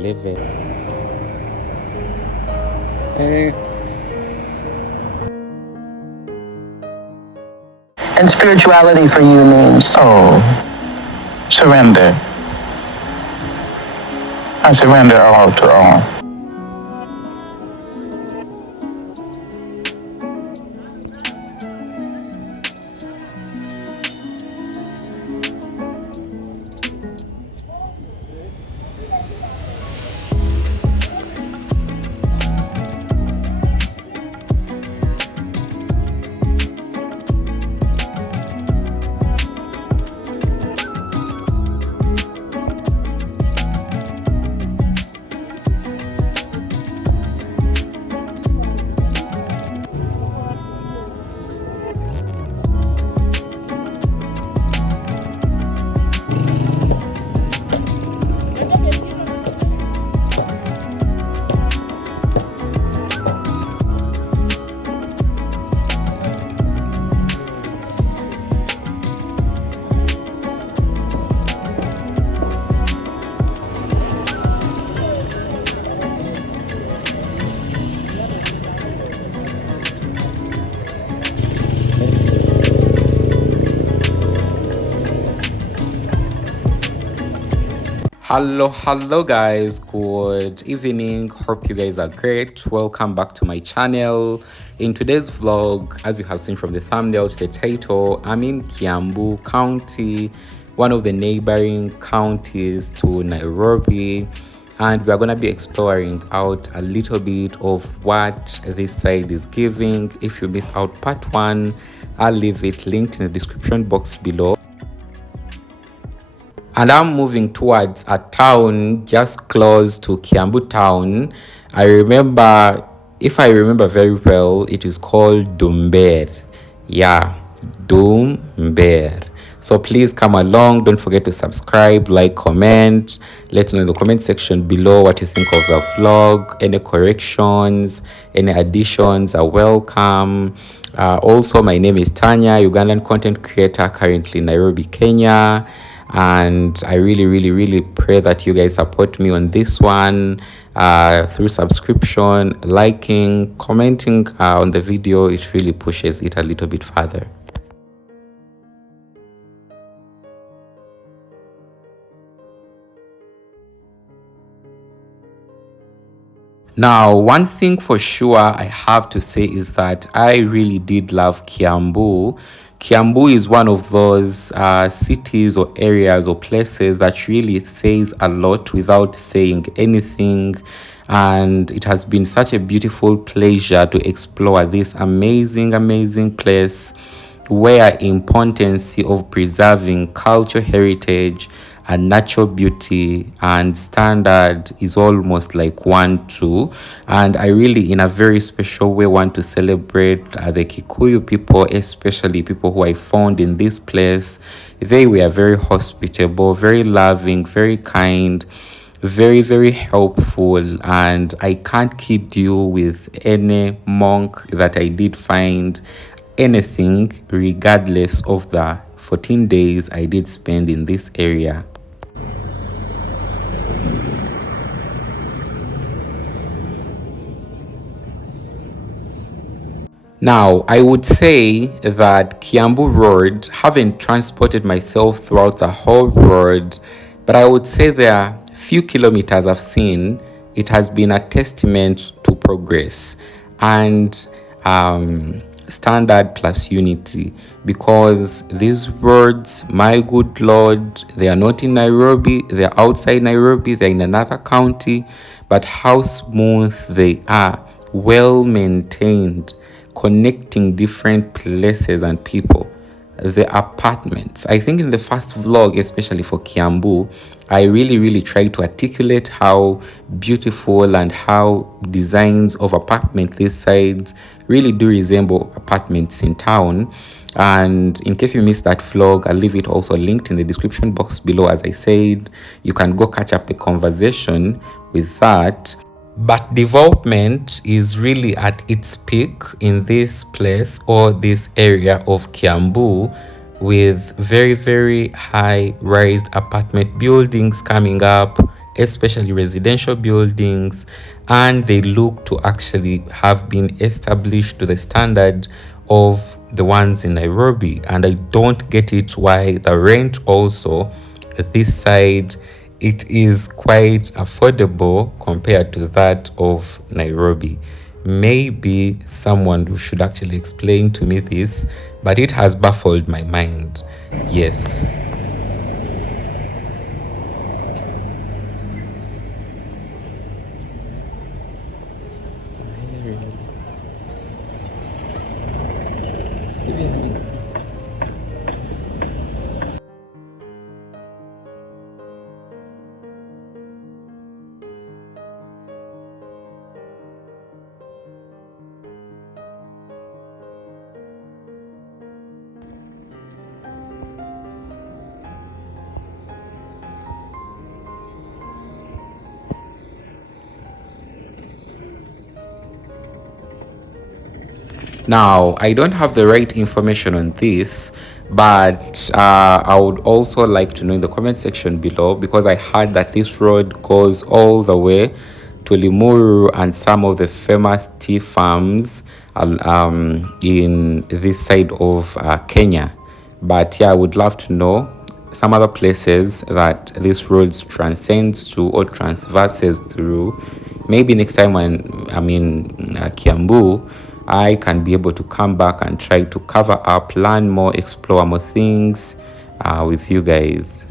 live it. Eh, And spirituality for you means? Oh, surrender. I surrender all to all. hello guys, good evening. Hope you guys are great. Welcome back to my channel. In today's vlog, as you have seen from the thumbnail to the title, I'm in Kiambu County, one of the neighboring counties to Nairobi, and we are going to be exploring out a little bit of what this side is giving. If you missed out part 1, I'll leave it linked in the description box below. And I'm moving towards a town just close to Kiambu town. If I remember very well, it is called Ndumberi. Yeah, Ndumberi. So please come along. Don't forget to subscribe, like, comment. Let me know in the comment section below what you think of the vlog. Any corrections, any additions are welcome. Also, my name is Tanya, Ugandan content creator, currently in Nairobi, Kenya. And I really pray that you guys support me on this one through subscription, liking, commenting on the video. It really pushes it a little bit further. Now, one thing for sure I have to say is that I really did love Kiambu. Kiambu is one of those cities or areas or places that really says a lot without saying anything. And it has been such a beautiful pleasure to explore this amazing place where importance of preserving cultural heritage and natural beauty and standard is almost like 1-2. And I really, in a very special way, want to celebrate the Kikuyu people, especially people who I found in this place. They were very hospitable, very loving, very kind, very helpful. And I can't kid you, with any monk that I did find, anything, regardless of the 14 days I did spend in this area. Now, I would say that Kiambu Road, haven't transported myself throughout the whole road, but I would say there are few kilometers I've seen, it has been a testament to progress and standard plus unity, because these roads, my good Lord, they are not in Nairobi, they are outside Nairobi, they're in another county, but how smooth they are, well maintained, connecting different places and people. The apartments, I think in the first vlog, especially for Kiambu, I really tried to articulate how beautiful and how designs of apartment this sides really do resemble apartments in town. And in case you missed that vlog, I'll leave it also linked in the description box below. As I said, you can go catch up the conversation with that. But development is really at its peak in this place or this area of Kiambu, with very high raised apartment buildings coming up, especially residential buildings, and they look to actually have been established to the standard of the ones in Nairobi. And I don't get it why the rent also this side, it is quite affordable compared to that of Nairobi. Maybe someone should actually explain to me this, but it has baffled my mind. Yes. Now, I don't have the right information on this, but I would also like to know in the comment section below, because I heard that this road goes all the way to Limuru and some of the famous tea farms in this side of Kenya. But yeah, I would love to know some other places that this road transcends to or transverses through. Maybe next time when I'm in Kiambu, I can be able to come back and try to cover up, learn more, explore more things with you guys.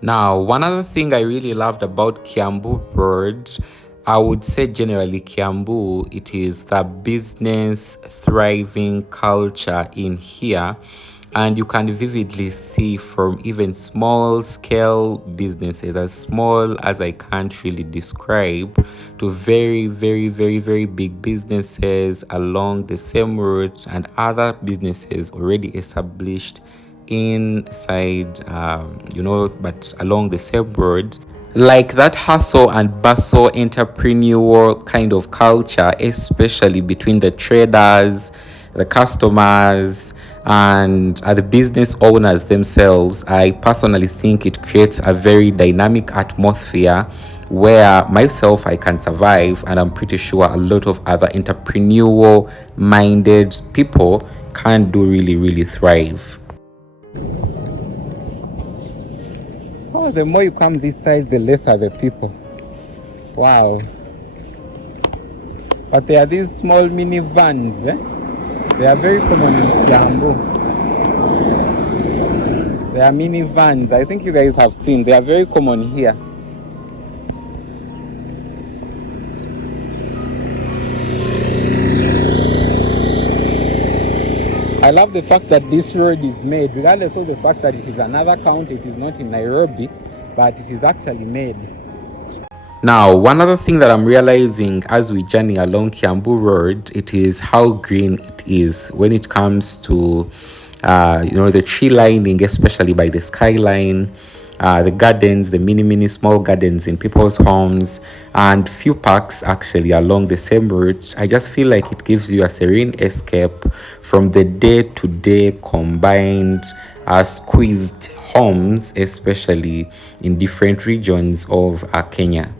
Now, one other thing I really loved about Kiambu Road, I would say generally Kiambu, it is the business thriving culture in here. And you can vividly see from even small scale businesses, as small as I can't really describe, to very, very, very, very big businesses along the same route, and other businesses already established inside, but along the same road. Like that hustle and bustle entrepreneurial kind of culture, especially between the traders, the customers, and the business owners themselves. I personally think it creates a very dynamic atmosphere where myself I can survive, and I'm pretty sure a lot of other entrepreneurial minded people can do really, really thrive. Oh, the more you come this side, the less are the people. Wow. But there are these small minivans. They are very common in Kiambu. They are minivans. I think you guys have seen. They are very common here. I love the fact that this road is made, regardless of the fact that it is another county, it is not in Nairobi, but it is actually made. Now, one other thing that I'm realizing as we journey along Kiambu Road, it is how green it is when it comes to, the tree lining, especially by the skyline, the gardens, the mini small gardens in people's homes, and few parks actually along the same route. I just feel like it gives you a serene escape from the day-to-day combined, squeezed homes, especially in different regions of Kenya.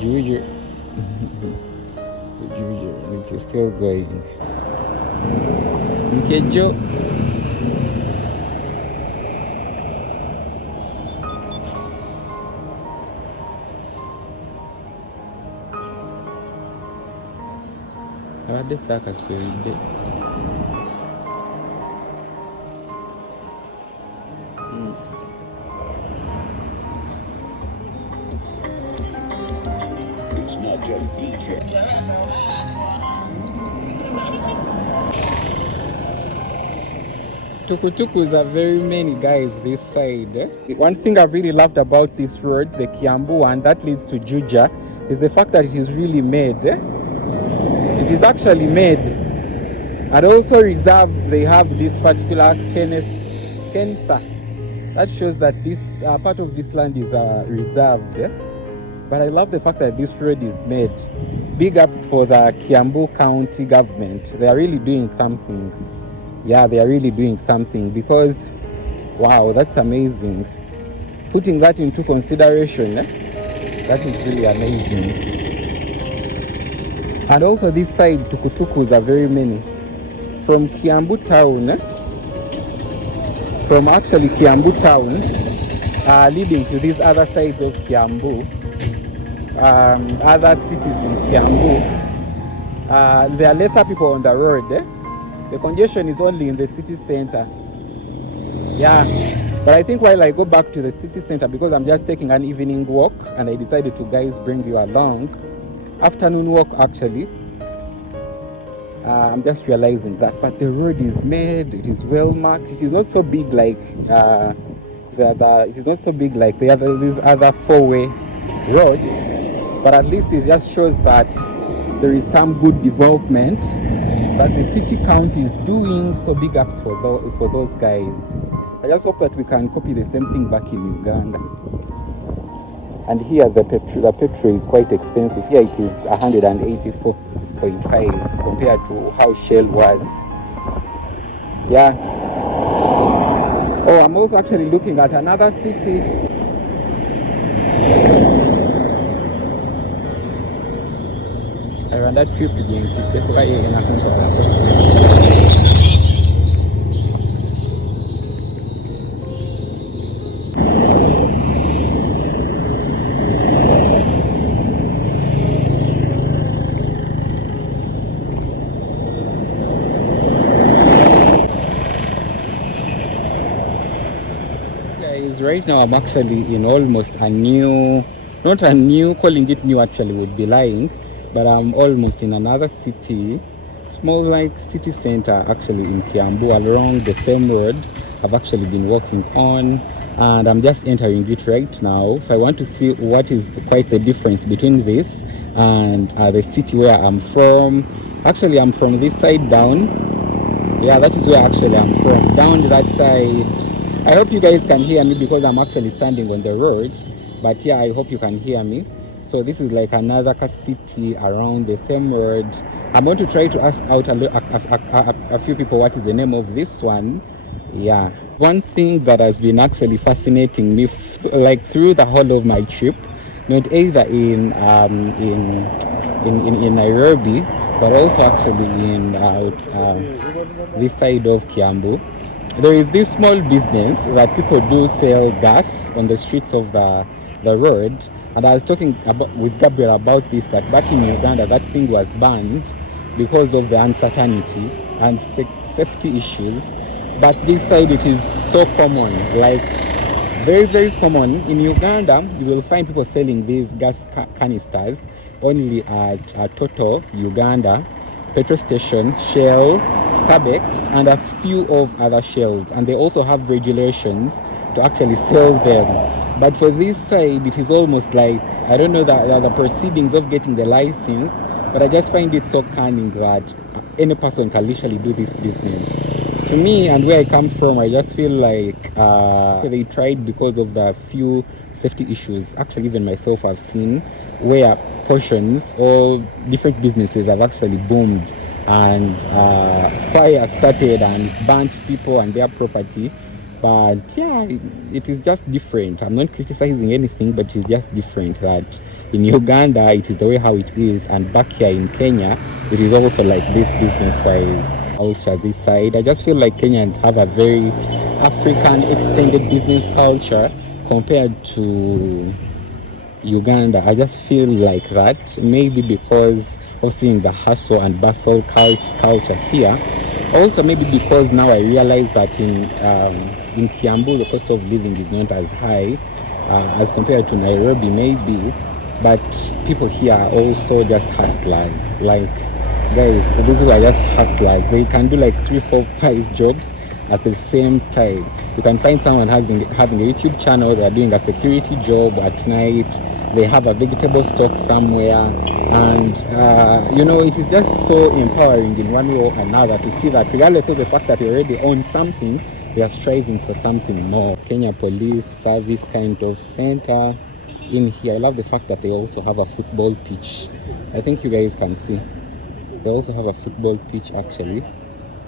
Juju. Juju. It's still going. Okay, Joe. It's not just DJ. Tukutukus are very many, guys, this side. One thing I've really loved about this road, the Kiambu one that leads to Juja, is the fact that it is really made. It is actually made. And also reserves, they have this particular Kensta. That shows that this part of this land is reserved. But I love the fact that this road is made. Big ups for the Kiambu County government. They are really doing something. Yeah, they are really doing something, because wow, that's amazing. Putting that into consideration, that is really amazing. And also this side, tukutukus are very many. From Kiambu town, from actually Kiambu town, leading to these other sides of Kiambu, other cities in Kiambu, there are lesser people on the road. The congestion is only in the city center. Yeah, but I think while I go back to the city center, because I'm just taking an evening walk, and I decided to guys bring you along, afternoon walk actually, I'm just realizing that, but the road is made, it is well marked, it is not so big like it is not so big like these other four-way roads, but at least it just shows that there is some good development that the city county is doing. So big ups for those guys. I just hope that we can copy the same thing back in Uganda. And here the petrol is quite expensive. Here it is 184.5 compared to how Shell was. Yeah. Oh, I'm also actually looking at another city. I ran that trip again. Right now I'm actually in almost a new, not a new, calling it new actually would be lying, but I'm almost in another city, small like city center actually in Kiambu, along the same road I've actually been walking on, and I'm just entering it right now. So I want to see what is quite the difference between this and the city where I'm from. Actually I'm from this side down. Yeah, that is where actually I'm from, down that side. I hope you guys can hear me because I'm actually standing on the road, but yeah, I hope you can hear me. So this is like another city around the same road. I'm going to try to ask out a few people what is the name of this one. Yeah, one thing that has been actually fascinating me like through the whole of my trip, not either in Nairobi, but also actually in this side of Kiambu. There is this small business that people do sell gas on the streets of the road, and I was talking with Gabriel about this, that back in Uganda that thing was banned because of the uncertainty and safety issues, but this side it is so common, like very very common. In Uganda you will find people selling these gas canisters only at Total Uganda, petrol station, Shell, Starbucks, and a few of other shells, and they also have regulations to actually sell them. But for this side it is almost like, I don't know the proceedings of getting the license, but I just find it so cunning that any person can literally do this business. To me and where I come from, I just feel like they tried because of the few safety issues. Actually even myself I've seen where portions or different businesses have actually boomed, and fire started and burnt people and their property. But yeah, it is just different. I'm not criticizing anything, but it's just different that in Uganda it is the way how it is, and back here in Kenya it is also like this business wise. Also this side, I just feel like Kenyans have a very African extended business culture compared to Uganda. I just feel like that, maybe because of seeing the hustle and bustle culture here. Also, maybe because now I realize that in Kiambu the cost of living is not as high as compared to Nairobi, maybe, but people here are also just hustlers. Like, guys, these people are just hustlers. They can do like 3, 4, 5 jobs at the same time. You can find someone having a YouTube channel, they are doing a security job at night, they have a vegetable stock somewhere, and it is just so empowering in one way or another to see that regardless of the fact that you already own something, they are striving for something more. Kenya Police Service kind of center in here. I love the fact that they also have a football pitch. I think you guys can see they also have a football pitch actually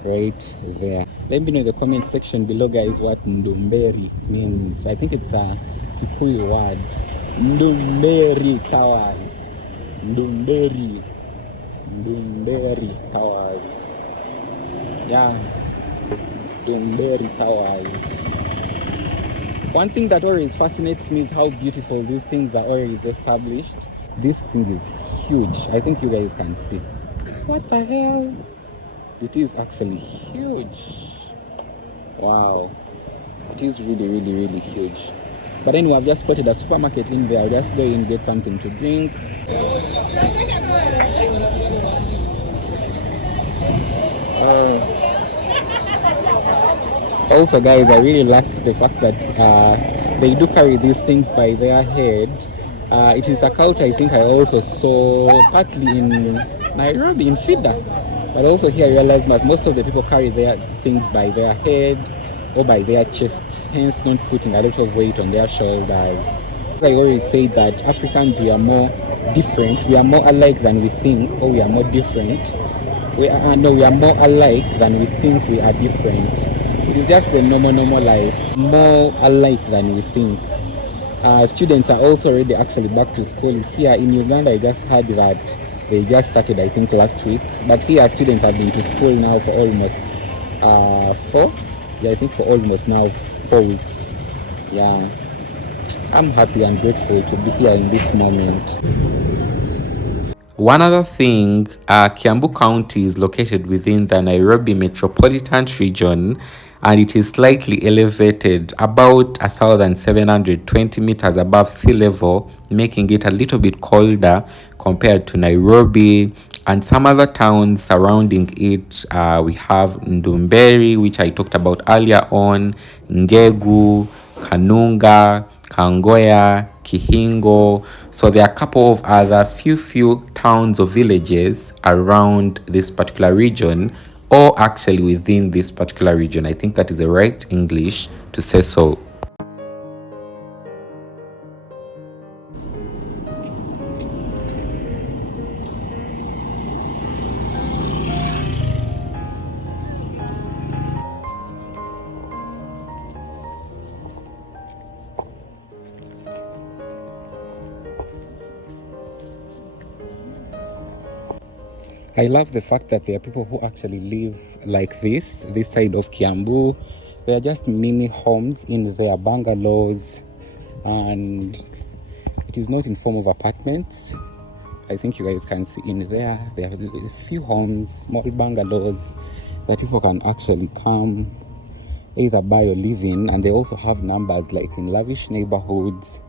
right there. Let me know in the comment section below, guys, what Ndumberi means. I think it's a Kikuyu word. Ndumberi Towers. Ndumberi Towers. Yeah, Ndumberi Towers. One thing that always fascinates me is how beautiful these things are always established. This thing is huge. I think you guys can see. What the hell? It is actually huge. Wow. It is really, really, really huge. But anyway, I've just spotted a supermarket in there. I'll just go in and get something to drink. Also, guys, I really like the fact that they do carry these things by their head. It is a culture I think I also saw partly in Nairobi, in Fida. But also here I realized that most of the people carry their things by their head or by their chest, hence not putting a lot of weight on their shoulders. I always say that Africans, we are more different, we are more alike than we think, or we are more different. We are more alike than we think we are different. It is just the normal life, more alike than we think. Students are also already actually back to school. Here in Uganda, I just heard that they just started, I think, last week. But here, students have been to school now for almost for almost now 4 weeks. Yeah, I'm happy and grateful to be here in this moment. One other thing, Kiambu County is located within the Nairobi metropolitan region, and it is slightly elevated about 1,720 meters above sea level, making it a little bit colder compared to Nairobi and some other towns surrounding it. We have Ndumberi, which I talked about earlier on, Ngegu, Kanunga, Kangoya, Kihingo. So there are a couple of other few towns or villages around this particular region, or actually within this particular region. I think that is the right English to say so. I love the fact that there are people who actually live like this side of Kiambu. They are just mini homes in their bungalows, and it is not in form of apartments. I think you guys can see in there, there are a few homes, small bungalows that people can actually come either buy or live in, and they also have numbers like in lavish neighborhoods.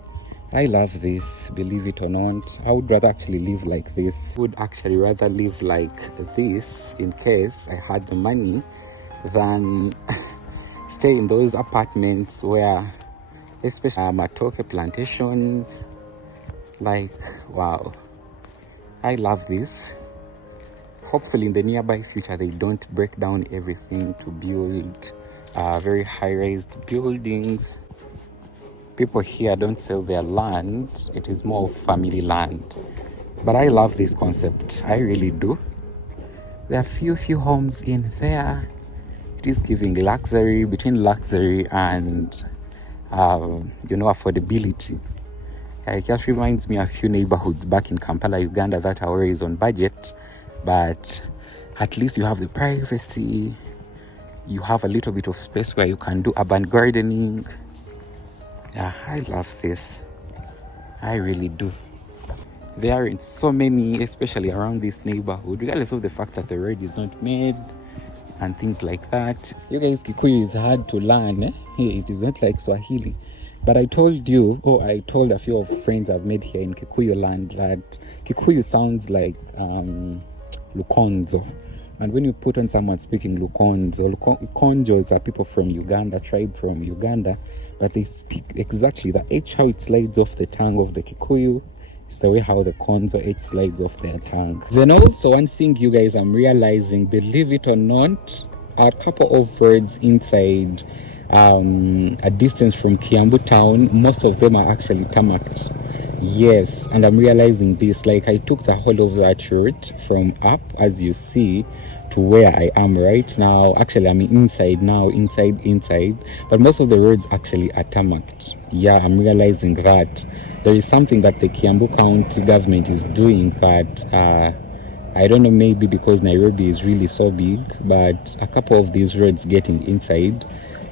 I love this, believe it or not. I would rather actually live like this. I would actually rather live like this in case I had the money than stay in those apartments where, especially matoke plantations. Like, wow, I love this. Hopefully in the nearby future they don't break down everything to build very high-raised buildings. People here don't sell their land. It is more of family land. But I love this concept. I really do. There are few homes in there. It is giving luxury, between luxury and affordability. It just reminds me of a few neighborhoods back in Kampala, Uganda that are always on budget, but at least you have the privacy. You have a little bit of space where you can do urban gardening. Yeah, I love this. I really do. There aren't so many, especially around this neighborhood, regardless of the fact that the road is not made and things like that. You guys, Kikuyu is hard to learn. It is not like Swahili. But I told you, I told a few of friends I've made here in Kikuyu land that Kikuyu sounds like Lukonzo. And when you put on someone speaking Lukonzo, Lukonjos are people from Uganda, tribe from Uganda, but they speak exactly the H, how it slides off the tongue of the Kikuyu. It's the way how the Konzo H slides off their tongue. Then also one thing, you guys, I'm realizing, believe it or not, a couple of words inside a distance from Kiambu town, most of them are actually tarmacked. Yes, and I'm realizing this, like I took the whole of that route from up, as you see, to where I am right now. Actually, I'm inside now, inside, but most of the roads actually are tarmacked. Yeah, I'm realizing that there is something that the Kiambu County government is doing that I don't know, maybe because Nairobi is really so big, but a couple of these roads getting inside,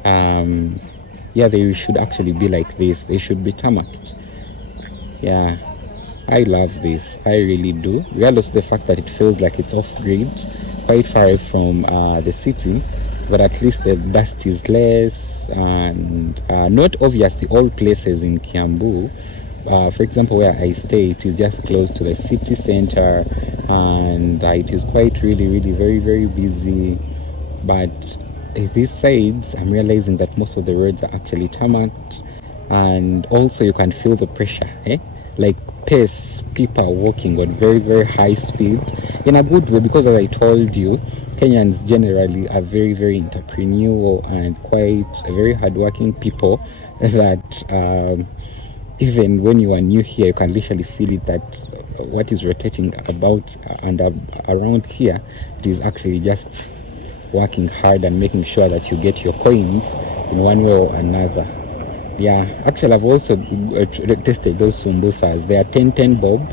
yeah, they should actually be like this. They should be tarmacked. Yeah, I love this. I really do. Regardless of the fact that it feels like it's off grid, quite far from the city, but at least the dust is less, and not obviously all places in Kiambu. For example, where I stay, it is just close to the city center, and it is quite really very, very busy. But these sides, I'm realizing that most of the roads are actually tarmacked, and also you can feel the pressure, like pace, people are walking on very high speed in a good way, because as I told you, Kenyans generally are very entrepreneurial and quite very hardworking people that even when you are new here, you can literally feel it that what is rotating about and around here, it is actually just working hard and making sure that you get your coins in one way or another. Yeah, actually I've also tested those sumbusas. They are 10 bob.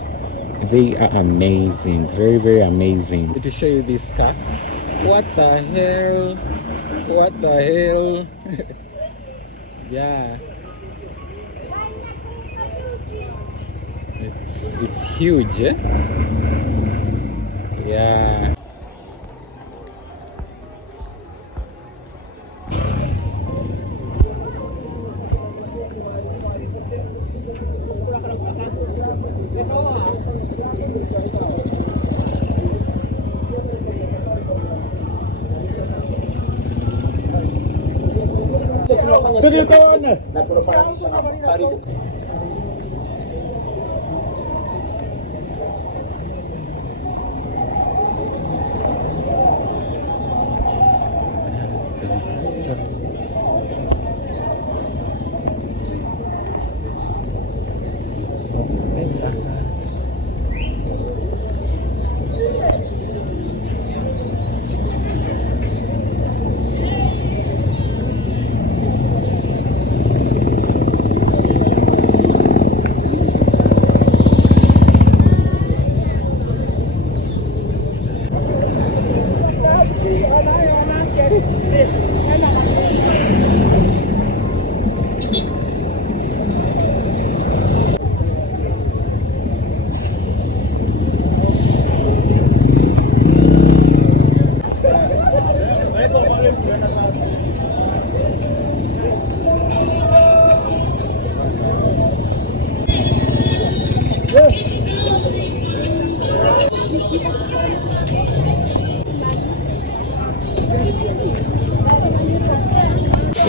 They are amazing, very amazing. To show you this car. What the hell? What the hell? Yeah. It's huge, eh? Yeah.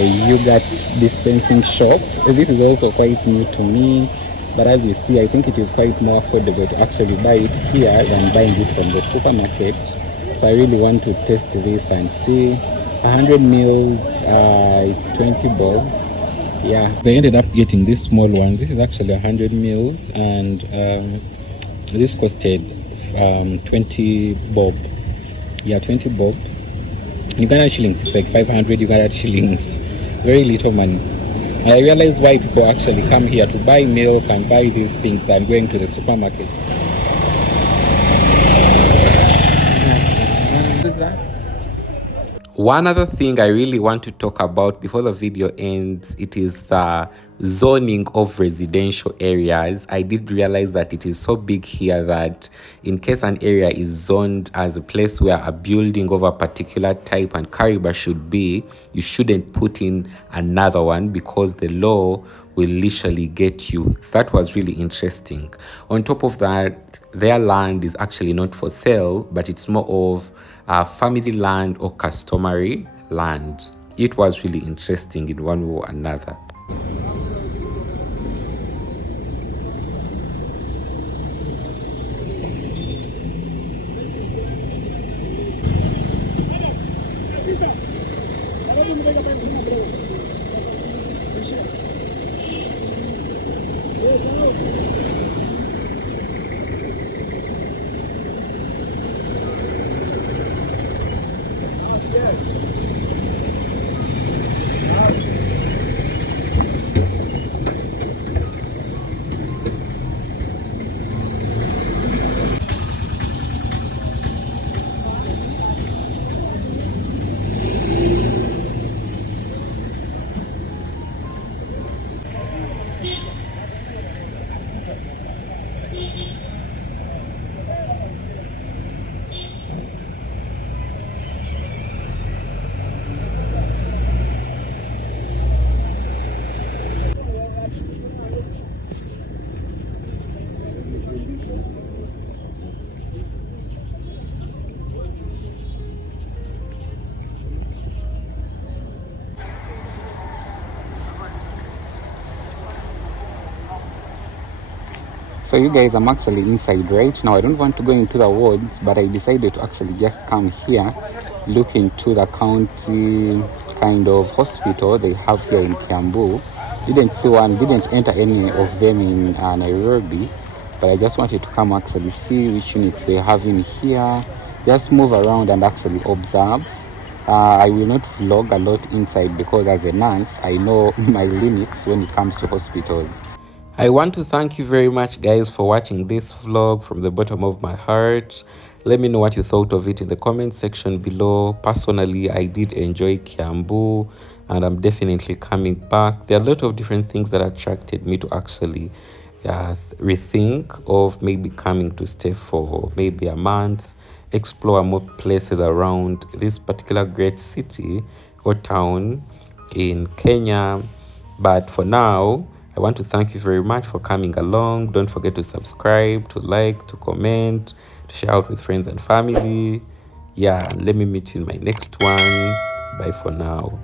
The yogurt dispensing shop. This is also quite new to me, but as you see, I think it is quite more affordable to actually buy it here than buying it from the supermarket. So I really want to test this and see. 100 mils, it's 20 bob. Yeah, they ended up getting this small one. This is actually 100 mils, and this costed 20 bob. Yeah, 20 bob. Uganda shillings, it's like 500 Uganda shillings. Very little money. And I realize why people actually come here to buy milk and buy these things than going to the supermarket. One other thing I really want to talk about before the video ends, it is the zoning of residential areas, I did realize that it is so big here that in case an area is zoned as a place where a building of a particular type and caliber should be, you shouldn't put in another one because the law will literally get you. That was really interesting. On top of that, their land is actually not for sale, but it's more of family land or customary land. It was really interesting in one way or another. So you guys, I'm actually inside right now. I don't want to go into the wards, but I decided to actually just come here, look into the county kind of hospital they have here in Kiambu. Didn't see one, didn't enter any of them in Nairobi, but I just wanted to come actually see which units they have in here, just move around and actually observe. I will not vlog a lot inside because as a nurse, I know my limits when it comes to hospitals. I want to thank you very much, guys, for watching this vlog from the bottom of my heart. Let me know what you thought of it in the comment section below. Personally, I did enjoy Kiambu and I'm definitely coming back. There are a lot of different things that attracted me to actually rethink of maybe coming to stay for maybe a month, explore more places around this particular great city or town in Kenya. But for now, I want to thank you very much for coming along. Don't forget to subscribe, to like, to comment, to share out with friends and family. Yeah, and let me meet you in my next one. Bye for now.